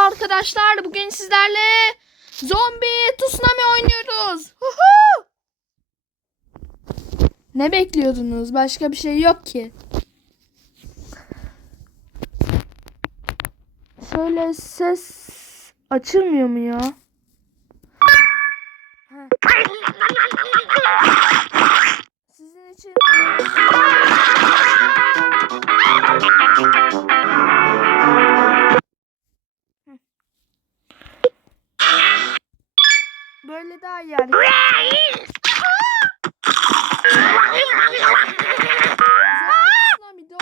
Arkadaşlar bugün sizlerle zombi tsunami oynuyoruz. Ne bekliyordunuz? Başka bir şey yok ki. Şöyle ses açılmıyor mu ya? Daha iyi hareket.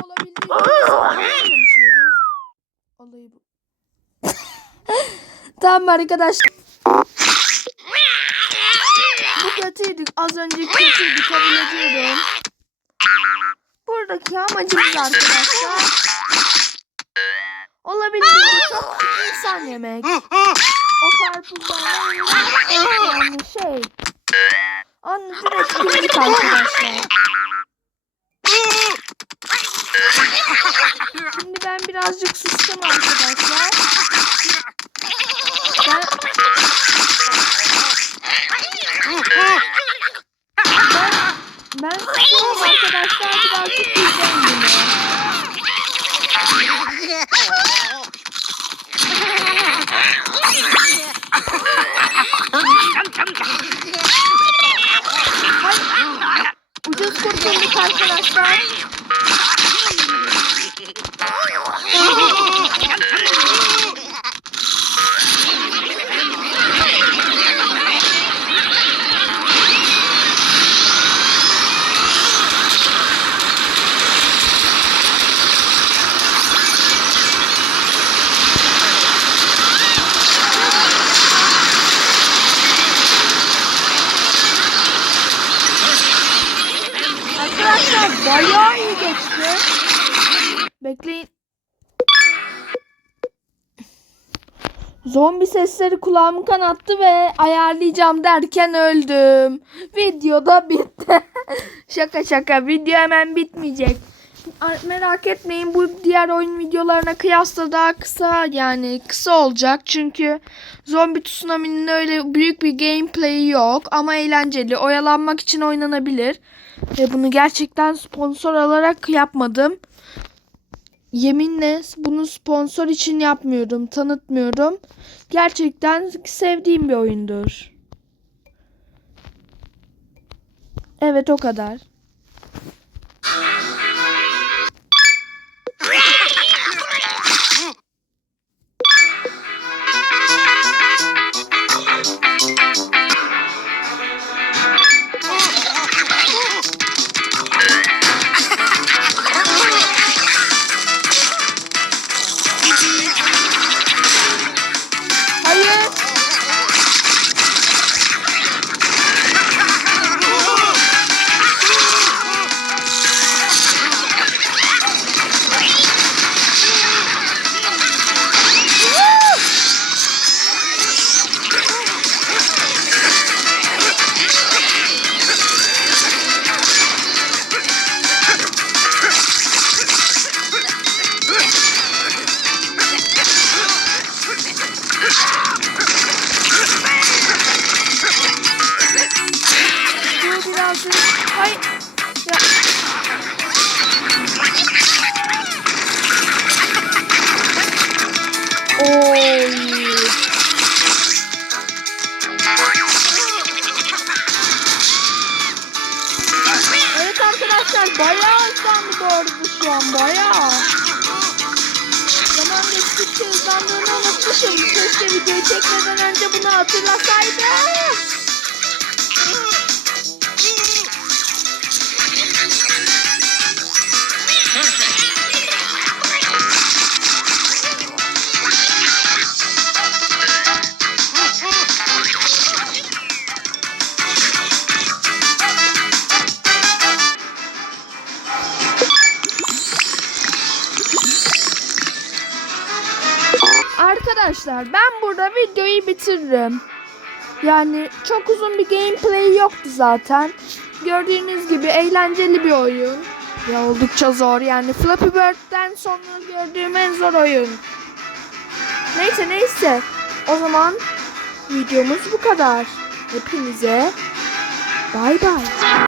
Olabildiğince. Olayı bu. tamam arkadaşlar. Bu kötüydü. Az önceki kötüydü. Kabul ediyorum. Buradaki amacımız arkadaşlar. Olabildiğince çok insan yemek. O karpuzlarla yani şey. Onu direkt kimlik arkadaşlar. Şimdi ben birazcık sustum arkadaşlar. Arkadaşlar. Bayağı iyi geçti. Bekleyin. Zombi sesleri kulağımı kanattı ve ayarlayacağım derken öldüm. Video da bitti. şaka şaka video hemen bitmeyecek. Merak etmeyin bu diğer oyun videolarına kıyasla daha kısa yani kısa olacak. Çünkü Zombi Tsunami'nin öyle büyük bir gameplay'i yok ama eğlenceli. Oyalanmak için oynanabilir. Ve bunu gerçekten sponsor alarak yapmadım. Yeminle bunu sponsor için yapmıyorum, tanıtmıyorum. Gerçekten sevdiğim bir oyundur. Evet o kadar. Birazcık. Hayır. Ya. Oy. Evet arkadaşlar bayağı hızlandı doğru şu an bayağı. Zaman geçtikçe hızlandığını unutmuşum. Keşke videoyu çekmeden önce bunu hatırlasaydım. Arkadaşlar ben burada videoyu bitiririm. Yani çok uzun bir gameplay yoktu zaten. Gördüğünüz gibi eğlenceli bir oyun. Ya oldukça zor yani Flappy Bird'den sonra gördüğüm en zor oyun. Neyse Neyse. O zaman videomuz bu kadar. Hepinize bay bay.